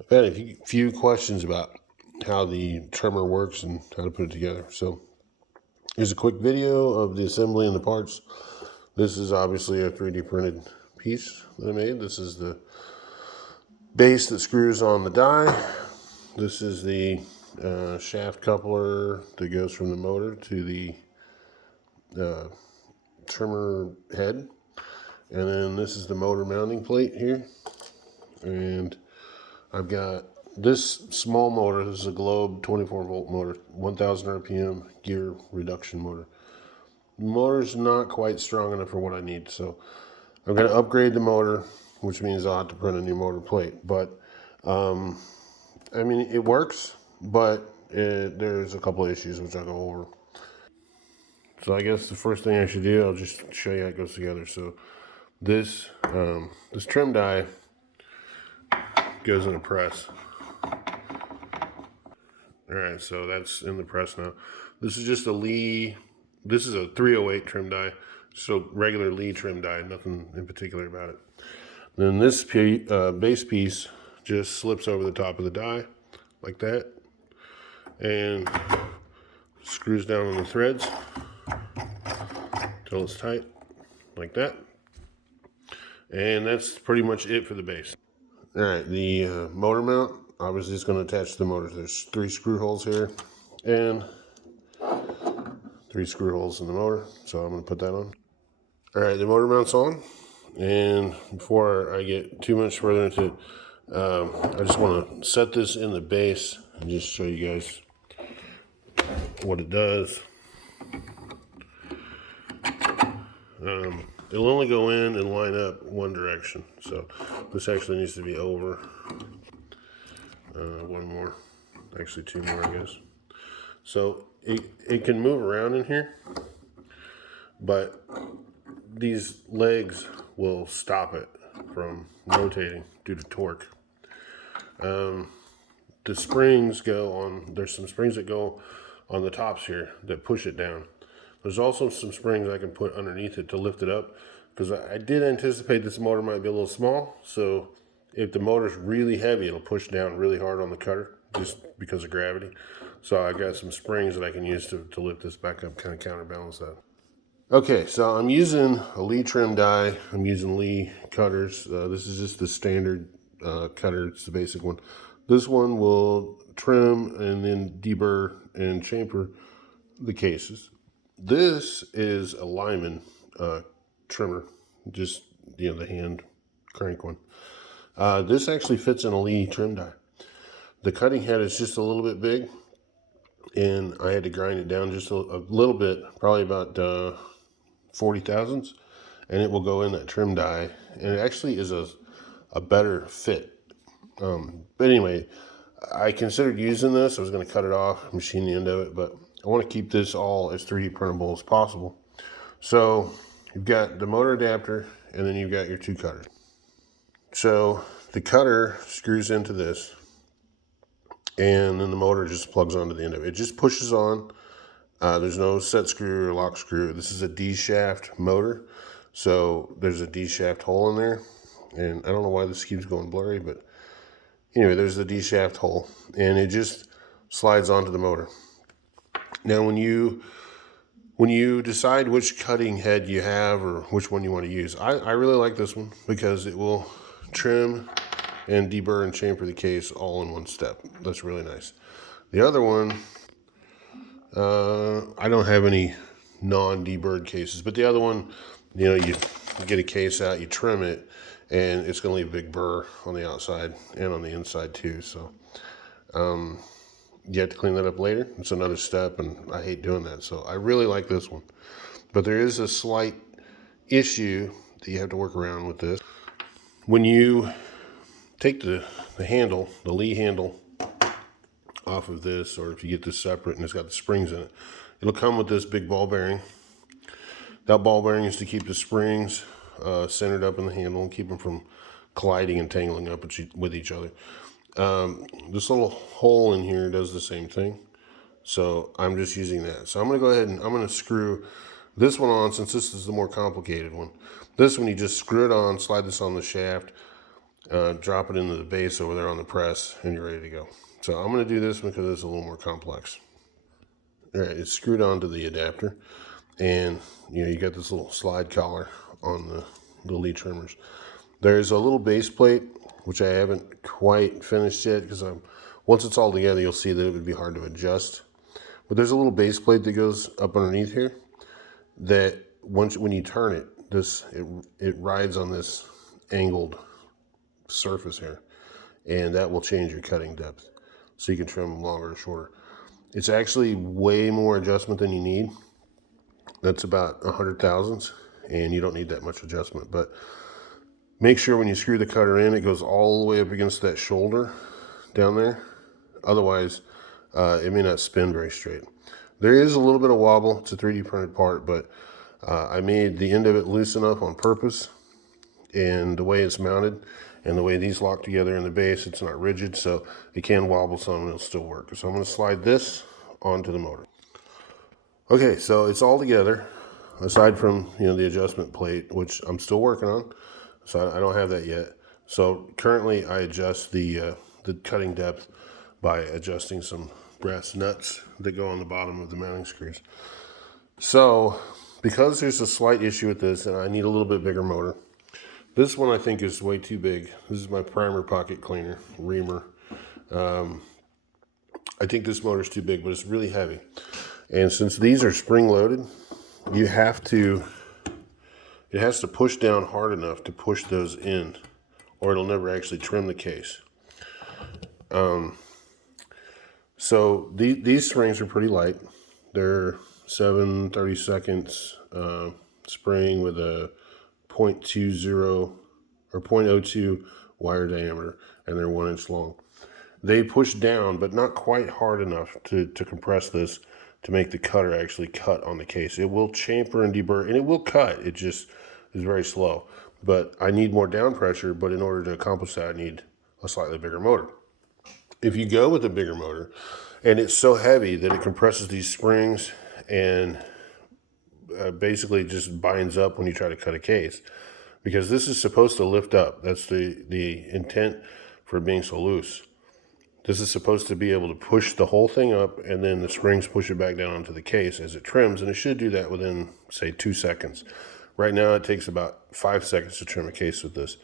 I've had a few questions about how the trimmer works and how to put it together. So here's a quick video of the assembly and the parts. This is obviously a 3D printed piece that I made. This is the base that screws on the die. This is the shaft coupler that goes from the motor to the trimmer head. And then this is the motor mounting plate here. And I've got this small motor. This is a Globe 24 volt motor, 1000 RPM gear reduction motor. The motor's not quite strong enough for what I need, so I'm going to upgrade the motor, which means I'll have to print a new motor plate. But I mean, it works, but there's a couple of issues which I'll go over. So I guess the first thing I should do, I'll just show you how it goes together. So this this trim die goes in a press. All right, so that's in the press now. This is just a Lee. This is a 308 trim die, so regular Lee trim die, nothing in particular about it. Then this base piece just slips over the top of the die like that and screws down on the threads till it's tight like that. And that's pretty much it for the base. All right, the motor mount, obviously it's going to attach to the motor. There's 3 screw holes here and 3 screw holes in the motor, so I'm going to put that on. All right, the motor mount's on, and before I get too much further into it, I just want to set this in the base and just show you guys what it does. It'll only go in and line up one direction, so this actually needs to be over. One more, actually 2 more, I guess. So it can move around in here, but these legs will stop it from rotating due to torque. The springs go on, there's some springs that go on the tops here that push it down. There's also some springs I can put underneath it to lift it up, because I did anticipate this motor might be a little small, so if the motor's really heavy, it'll push down really hard on the cutter just because of gravity. So I got some springs that I can use to lift this back up, kind of counterbalance that. Okay, so I'm using a Lee trim die. I'm using Lee cutters. This is just the standard cutter. It's the basic one. This one will trim and then deburr and chamfer the cases. This is a Lyman trimmer, just the hand crank one. This actually fits in a Lee trim die. The cutting head is just a little bit big, and I had to grind it down just a little bit, probably about 40 thousandths, and it will go in that trim die, and it actually is a better fit. But anyway, I considered using this. I was going to cut it off, machine the end of it, but I want to keep this all as 3D printable as possible. So you've got the motor adapter, and then you've got your 2 cutters. So the cutter screws into this, and then the motor just plugs onto the end of it. It just pushes on. There's no set screw or lock screw. This is a D-shaft motor, so there's a D-shaft hole in there. And I don't know why this keeps going blurry, but anyway, there's the D-shaft hole, and it just slides onto the motor. Now, when you decide which cutting head you have or which one you want to use, I really like this one because it will trim and deburr and chamfer the case all in one step. That's really nice. The other one, I don't have any non-deburred cases, but the other one, you get a case out, you trim it, and it's going to leave a big burr on the outside and on the inside too. So you have to clean that up later. It's another step, and I hate doing that. So I really like this one. But there is a slight issue that you have to work around with this. When you take the handle, the Lee handle, off of this, or if you get this separate and it's got the springs in it, it'll come with this big ball bearing. That ball bearing is to keep the springs centered up in the handle and keep them from colliding and tangling up with each other. This little hole in here does the same thing, so I'm just using that. So I'm going to go ahead and I'm going to screw this one on, since this is the more complicated one. This one, you just screw it on, slide this on the shaft, drop it into the base over there on the press, and you're ready to go. So I'm going to do this because it's a little more complex. All right, it's screwed onto the adapter, and you got this little slide collar on the lead trimmers. There's a little base plate, which I haven't quite finished yet, because once it's all together, you'll see that it would be hard to adjust. But there's a little base plate that goes up underneath here that when you turn it, it rides on this angled surface here, and that will change your cutting depth, so you can trim them longer or shorter. It's actually way more adjustment than you need. That's about 100 thousandths, and you don't need that much adjustment. But make sure when you screw the cutter in, it goes all the way up against that shoulder down there. Otherwise, it may not spin very straight. There is a little bit of wobble. It's a 3D printed part, but I made the end of it loose enough on purpose, and the way it's mounted and the way these lock together in the base, it's not rigid, so it can wobble some and it'll still work. So I'm going to slide this onto the motor. Okay, so it's all together, aside from the adjustment plate, which I'm still working on, so I don't have that yet. So currently I adjust the cutting depth by adjusting some brass nuts that go on the bottom of the mounting screws. So because there's a slight issue with this, and I need a little bit bigger motor. This one I think is way too big. This is my primer pocket cleaner, reamer. I think this motor's too big, but it's really heavy. And since these are spring loaded, it has to push down hard enough to push those in, or it'll never actually trim the case. So these springs are pretty light. They're 7/32 spring with a 0.20 or 0.02 wire diameter, and they're 1 inch long. They push down, but not quite hard enough to compress this to make the cutter actually cut on the case. It will chamfer and deburr, and it will cut. It just is very slow. But I need more down pressure, but in order to accomplish that, I need a slightly bigger motor. If you go with a bigger motor, and it's so heavy that it compresses these springs and basically just binds up when you try to cut a case, because this is supposed to lift up. That's the intent for it being so loose. This is supposed to be able to push the whole thing up, and then the springs push it back down onto the case as it trims, and it should do that within, say, 2 seconds. Right now, it takes about 5 seconds to trim a case with this,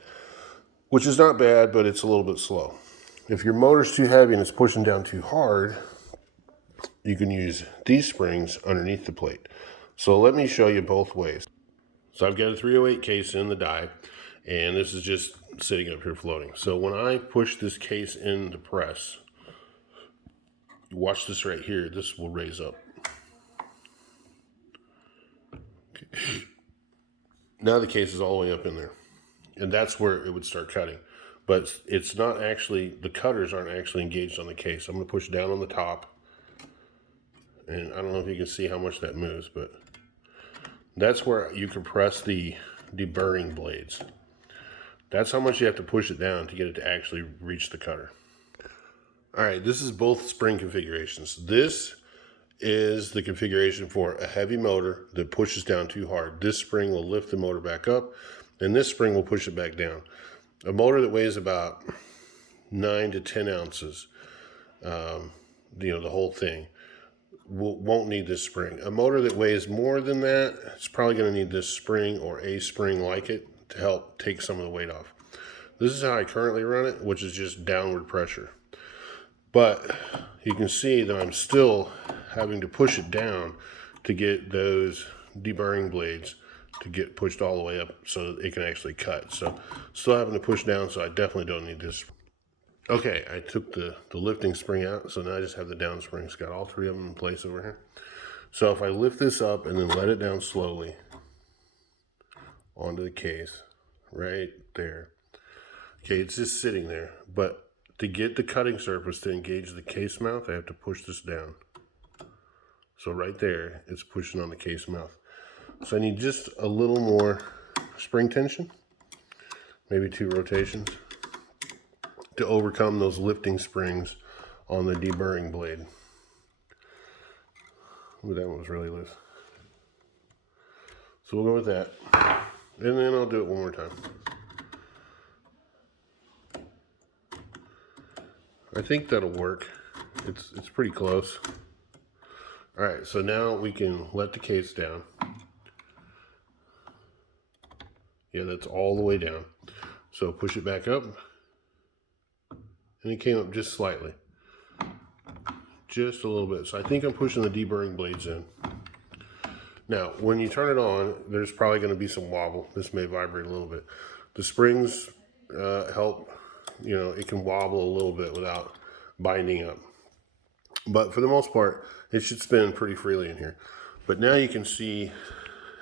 which is not bad, but it's a little bit slow. If your motor's too heavy and it's pushing down too hard, you can use these springs underneath the plate. So let me show you both ways. So I've got a 308 case in the die, and this is just sitting up here floating. So when I push this case in the press, watch this right here, this will raise up. Okay. Now the case is all the way up in there, and that's where it would start cutting. But it's not actually, the cutters aren't actually engaged on the case. I'm going to push down on the top, and I don't know if you can see how much that moves, but that's where you compress the deburring blades. That's how much you have to push it down to get it to actually reach the cutter. All right, this is both spring configurations. This is the configuration for a heavy motor that pushes down too hard. This spring will lift the motor back up, and this spring will push it back down. A motor that weighs about 9 to 10 ounces, the whole thing, won't need this spring. A motor that weighs more than that, it's probably going to need this spring or a spring like it to help take some of the weight off. This is how I currently run it, which is just downward pressure. But you can see that I'm still having to push it down to get those deburring blades to get pushed all the way up so that it can actually cut. So still having to push down, so I definitely don't need this. Okay, I took the lifting spring out, so now I just have the down springs. Got all 3 of them in place over here. So if I lift this up and then let it down slowly onto the case, right there. Okay, it's just sitting there, but to get the cutting surface to engage the case mouth, I have to push this down. So right there, it's pushing on the case mouth. So I need just a little more spring tension, maybe 2 rotations, to overcome those lifting springs on the deburring blade. Ooh, that one was really loose. So we'll go with that. And then I'll do it one more time. I think that'll work. It's pretty close. All right, so now we can let the case down. Yeah, that's all the way down. So push it back up. And it came up just slightly. Just a little bit. So I think I'm pushing the deburring blades in. Now, when you turn it on, there's probably going to be some wobble. This may vibrate a little bit. The springs help, you know, it can wobble a little bit without binding up. But for the most part, it should spin pretty freely in here. But now you can see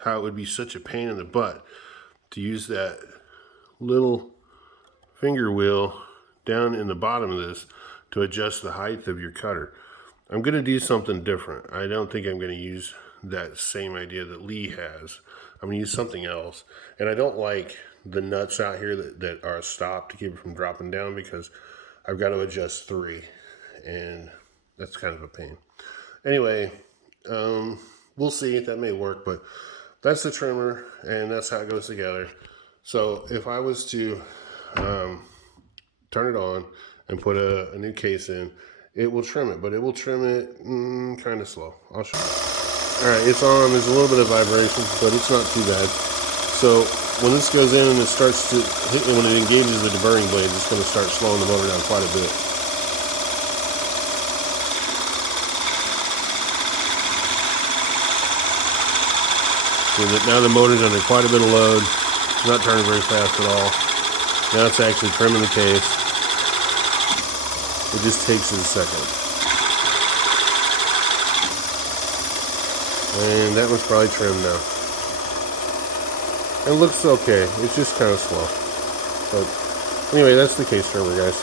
how it would be such a pain in the butt to use that little finger wheel down in the bottom of this to adjust the height of your cutter. I'm going to do something different. I don't think I'm going to use that same idea that Lee has. I'm going to use something else. And I don't like the nuts out here that are stopped to keep it from dropping down, because I've got to adjust 3. And that's kind of a pain. Anyway, we'll see if that may work, but that's the trimmer and that's how it goes together. So if I was to turn it on and put a new case in, it will trim it, but it will trim it kind of slow. I'll show you. All right, it's on. There's a little bit of vibration, but it's not too bad. So when this goes in and it starts to hit, when it engages the deburring blades, it's going to start slowing the motor down quite a bit. So now the motor's under quite a bit of load. It's not turning very fast at all. Now it's actually trimming the case. It just takes it a second. And that one's probably trimmed now. It looks okay. It's just kind of slow. But anyway, that's the case trimmer, guys.